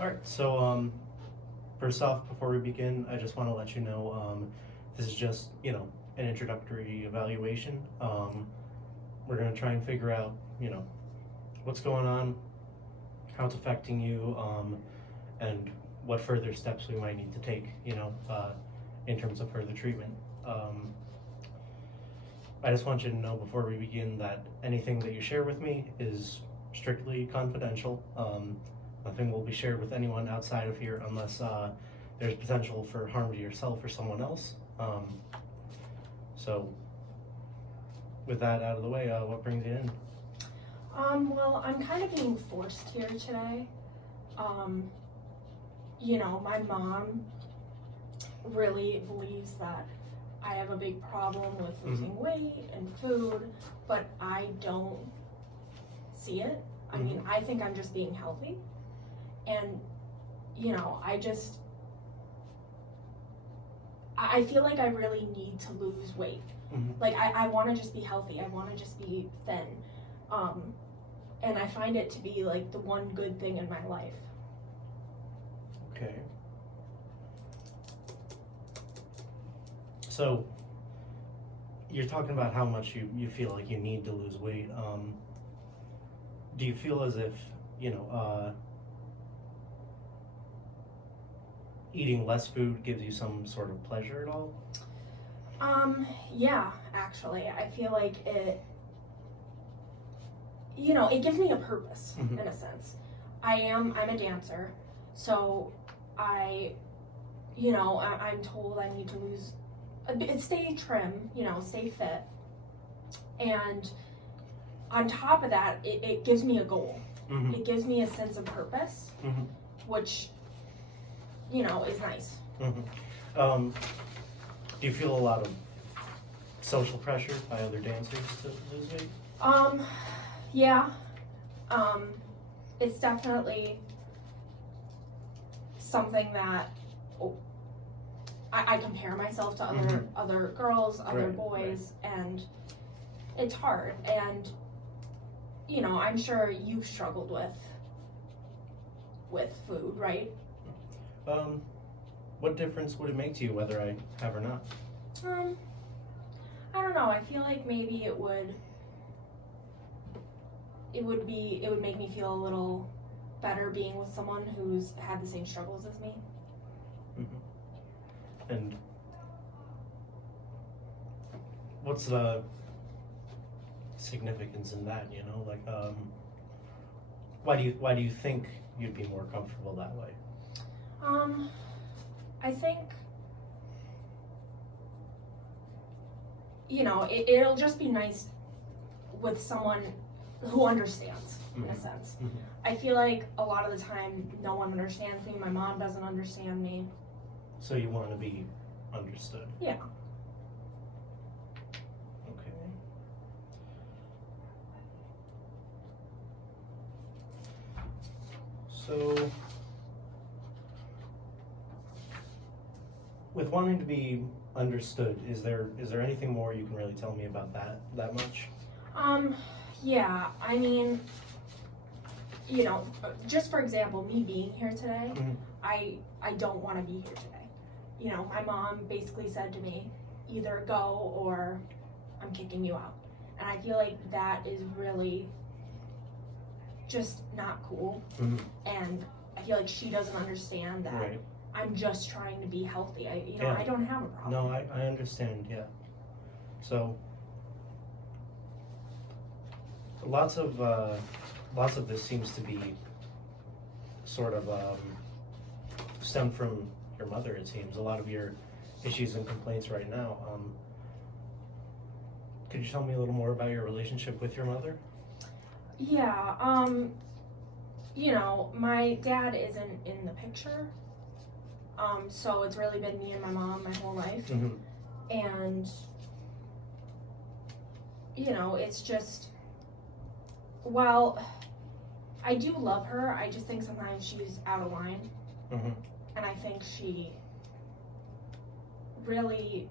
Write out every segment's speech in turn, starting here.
All right, so first off, before we begin, I just want to let you know this is just, an introductory evaluation. We're going to try and figure out, what's going on, how it's affecting you, and what further steps we might need to take, in terms of further treatment. I just want you to know before we begin that anything that you share with me is strictly confidential. Nothing will be shared with anyone outside of here unless there's potential for harm to yourself or someone else. So, with that out of the way, what brings you in? Well, I'm kind of being forced here today. My mom really believes that I have a big problem with losing weight and food, but I don't see it. I mean, I think I'm just being healthy. And, I feel like I really need to lose weight. Like, I want to just be healthy. I want to just be thin. And I find it to be, like, the one good thing in my life. Okay. So, you're talking about how much you feel like you need to lose weight. Do you feel as if, eating less food gives you some sort of pleasure at all? Yeah, actually. I feel like it gives me a purpose, in a sense. I'm a dancer, so I'm told I need to lose a bit, stay trim, stay fit. And on top of that, it gives me a goal. It gives me a sense of purpose, which, is nice. Do you feel a lot of social pressure by other dancers to lose weight? Yeah. It's definitely something that I compare myself to other girls, other boys, and it's hard. And I'm sure you've struggled with food, right? What difference would it make to you whether I have or not? I don't know. I feel like maybe it would make me feel a little better being with someone who's had the same struggles as me. And what's the significance in that, like, why do you think you'd be more comfortable that way? I think, it'll just be nice with someone who understands, in a sense. I feel like a lot of the time no one understands me. My mom doesn't understand me. So you want to be understood? Yeah. Okay. So, with wanting to be understood, is there anything more you can really tell me about that much? Yeah, I mean, just for example, me being here today, I don't want to be here today. My mom basically said to me, either go or I'm kicking you out. And I feel like that is really just not cool. And I feel like she doesn't understand that. Right. I'm just trying to be healthy. I don't have a problem. No, I understand, yeah. So, lots of this seems to be sort of stemmed from your mother, it seems. A lot of your issues and complaints right now. Could you tell me a little more about your relationship with your mother? Yeah, my dad isn't in the picture. So it's really been me and my mom my whole life. And, it's just, while I do love her, I just think sometimes she's out of line. And I think she really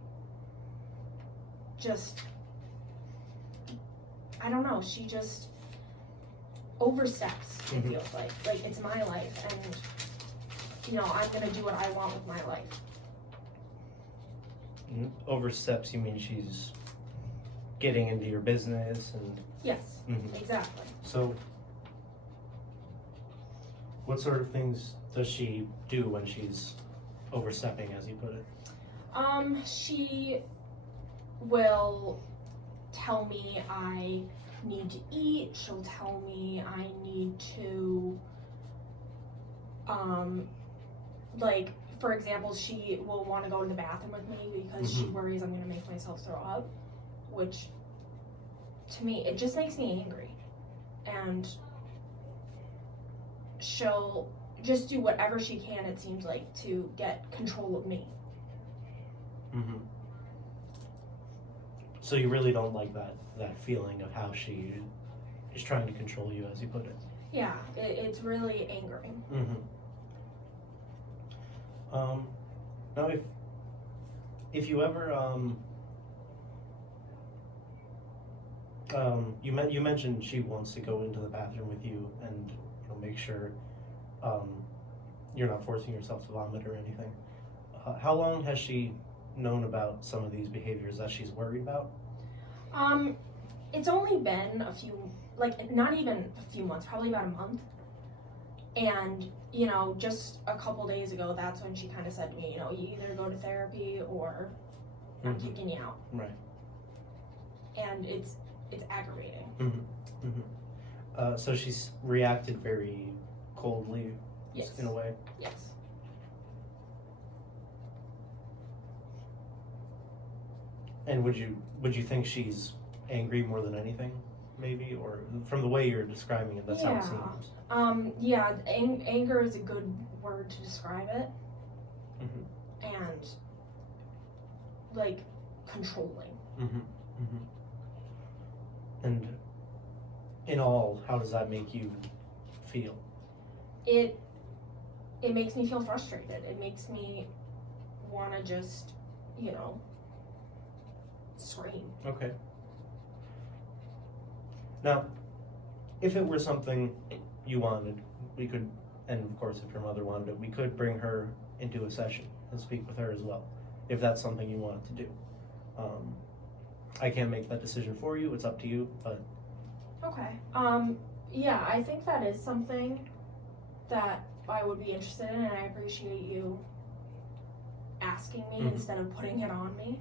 just, I don't know, she just oversteps, it feels like. Like, it's my life, and I'm gonna do what I want with my life. Oversteps, you mean she's getting into your business and... Yes, Mhm. exactly. So, what sort of things does she do when she's overstepping, as you put it? She will tell me I need to eat. She'll tell me I need to, like, for example, she will want to go to the bathroom with me because she worries I'm going to make myself throw up, which, to me, it just makes me angry. And she'll just do whatever she can, it seems like, to get control of me. Mm-hmm. So you really don't like that feeling of how she is trying to control you, as you put it? Yeah, it's really angering. Mm-hmm. Now, if you ever you mentioned she wants to go into the bathroom with you and make sure you're not forcing yourself to vomit or anything. How long has she known about some of these behaviors that she's worried about? It's only been a few, like, not even a few months, probably about a month. And, just a couple days ago, that's when she kind of said to me, you either go to therapy or I'm kicking you out. Right. And it's aggravating. Mm-hmm. Mm-hmm. So she's reacted very coldly, Yes. in a way? Yes. And would you think she's angry more than anything, maybe? Or from the way you're describing it, that's how it seems. Yeah, anger is a good word to describe it. Mm-hmm. And, like, controlling. Mm-hmm. Mm-hmm. And in all, how does that make you feel? It makes me feel frustrated. It makes me want to just, scream. Okay. Now, if it were something you wanted, we could, and of course if your mother wanted it, we could bring her into a session and speak with her as well, if that's something you wanted to do. I can't make that decision for you, it's up to you, but... Okay. Yeah, I think that is something that I would be interested in, and I appreciate you asking me instead of putting it on me.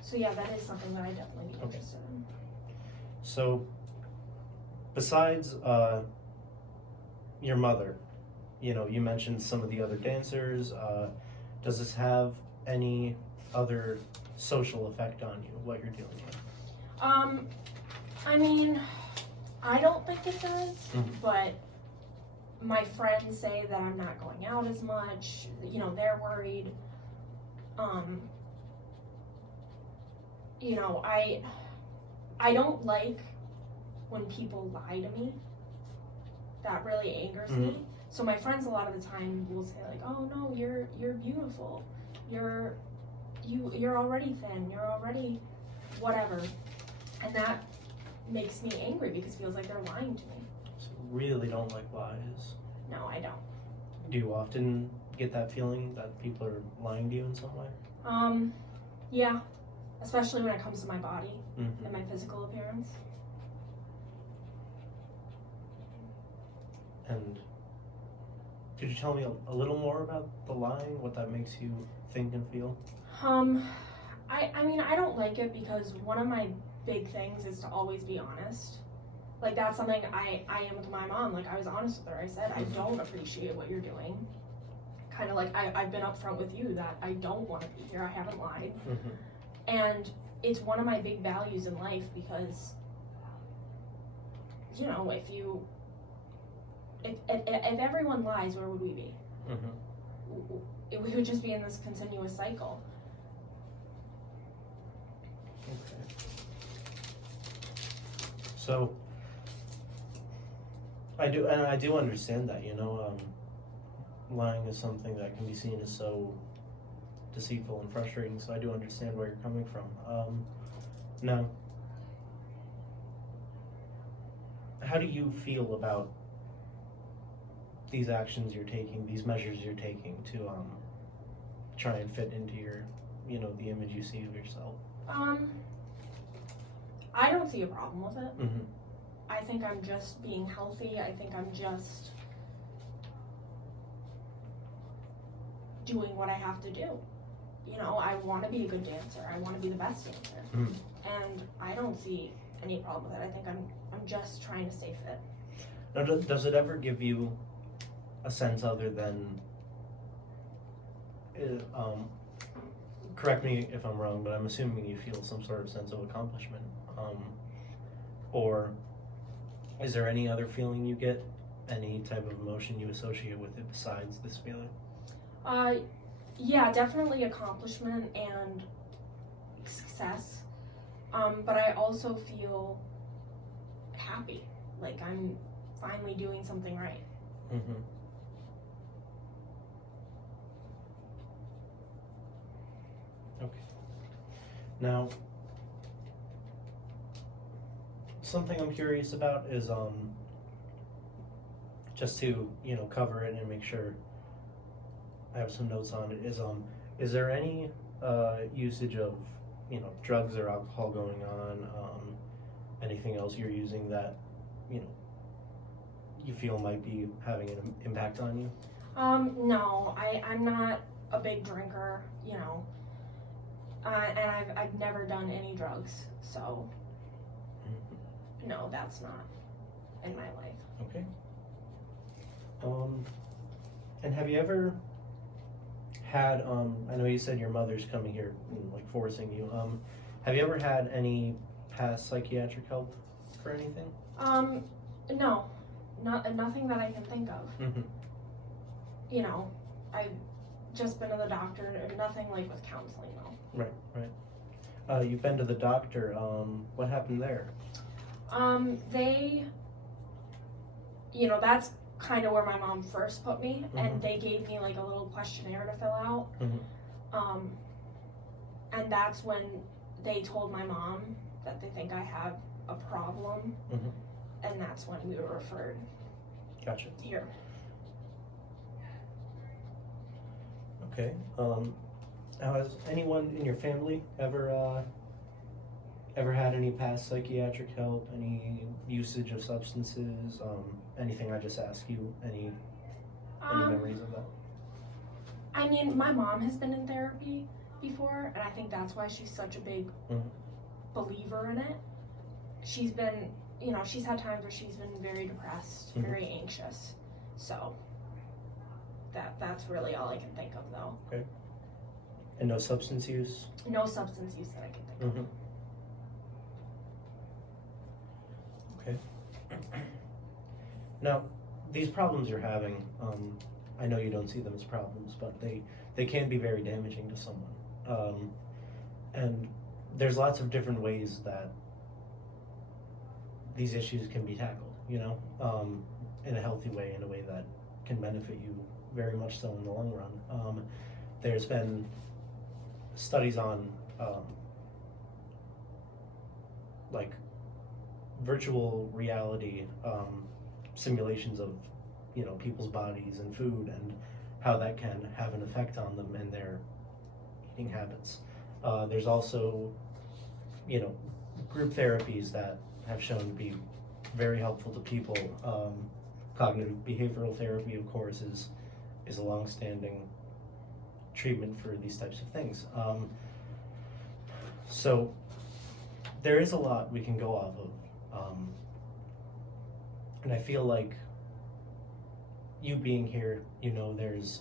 So yeah, that is something that I definitely be interested in. So, besides your mother, you mentioned some of the other dancers, does this have any other social effect on you, what you're dealing with? I mean, I don't think it does, but my friends say that I'm not going out as much, they're worried. I don't like when people lie to me. That really angers me. So my friends a lot of the time will say like, "Oh no, you're beautiful. You're already thin. You're already whatever," and that makes me angry because it feels like they're lying to me. So you really don't like lies? No, I don't. Do you often get that feeling that people are lying to you in some way? Yeah, especially when it comes to my body and my physical appearance. And could you tell me a little more about the lying, what that makes you think and feel? I mean, I don't like it because one of my big things is to always be honest. Like, that's something I am with my mom. Like, I was honest with her. I said, I don't appreciate what you're doing. Kind of like, I've been upfront with you that I don't want to be here. I haven't lied. And it's one of my big values in life because, if everyone lies, where would we be? We would just be in this continuous cycle. Okay. So, I do understand that, lying is something that can be seen as so deceitful and frustrating, so I do understand where you're coming from. Now, how do you feel about these actions you're taking, these measures you're taking to try and fit into your, the image you see of yourself? I don't see a problem with it. Mm-hmm. I think I'm just being healthy. I think I'm just doing what I have to do. I want to be a good dancer. I want to be the best dancer. Mm-hmm. And I don't see any problem with it. I think I'm just trying to stay fit. Now, does it ever give you a sense other than, correct me if I'm wrong, but I'm assuming you feel some sort of sense of accomplishment, or is there any other feeling you get, any type of emotion you associate with it besides this feeling? Yeah, definitely accomplishment and success. But I also feel happy, like I'm finally doing something right. Mm-hmm. Okay. Now, something I'm curious about is just to cover it and make sure I have some notes on it, is there any usage of drugs or alcohol going on, anything else you're using that you feel might be having an impact on you? No, I'm not a big drinker, and I've never done any drugs, so no, that's not in my life. Okay. And have you ever had, I know you said your mother's coming here, like forcing you, have you ever had any past psychiatric help for anything? No, nothing that I can think of. Mm-hmm. I've just been to the doctor, nothing like with counseling though. Right. You've been to the doctor, what happened there? That's kind of where my mom first put me, Mm-hmm. and they gave me like a little questionnaire to fill out. Mm-hmm. And that's when they told my mom that they think I have a problem, Mm-hmm. and that's when we were referred Gotcha. here. Okay. Now, has anyone in your family ever had any past psychiatric help, any usage of substances, anything I just asked you, any memories of that? I mean, my mom has been in therapy before, and I think that's why she's such a big Mm-hmm. believer in it. She's been, she's had times where she's been very depressed, Mm-hmm. very anxious. So that's really all I can think of, though. Okay. And no substance use? No substance use that I can think Mm-hmm. Okay. Now, these problems you're having, I know you don't see them as problems, but they can be very damaging to someone. And there's lots of different ways that these issues can be tackled, in a healthy way, in a way that can benefit you very much so in the long run. There's been studies on like virtual reality simulations of people's bodies and food, and how that can have an effect on them and their eating habits. There's also group therapies that have shown to be very helpful to people. Cognitive behavioral therapy, of course, is a long-standing treatment for these types of things. So there is a lot we can go off of. And I feel like you being here, there's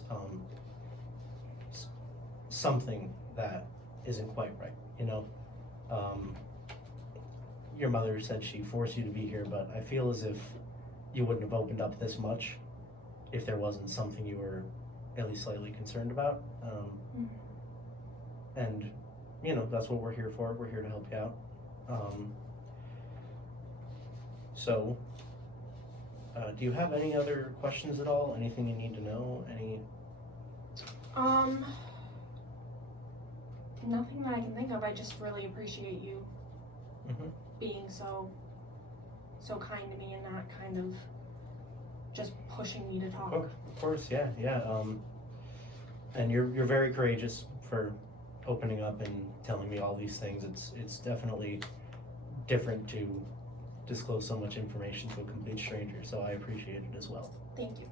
something that isn't quite right, Your mother said she forced you to be here, but I feel as if you wouldn't have opened up this much if there wasn't something you were at least slightly concerned about. And, that's what we're here for. We're here to help you out. So, do you have any other questions at all? Anything you need to know? Nothing that I can think of. I just really appreciate you Mm-hmm. being so kind to me and not kind of just pushing me to talk. Of course, yeah. And you're very courageous for opening up and telling me all these things. It's definitely different to disclose so much information to a complete stranger, so I appreciate it as well. Thank you.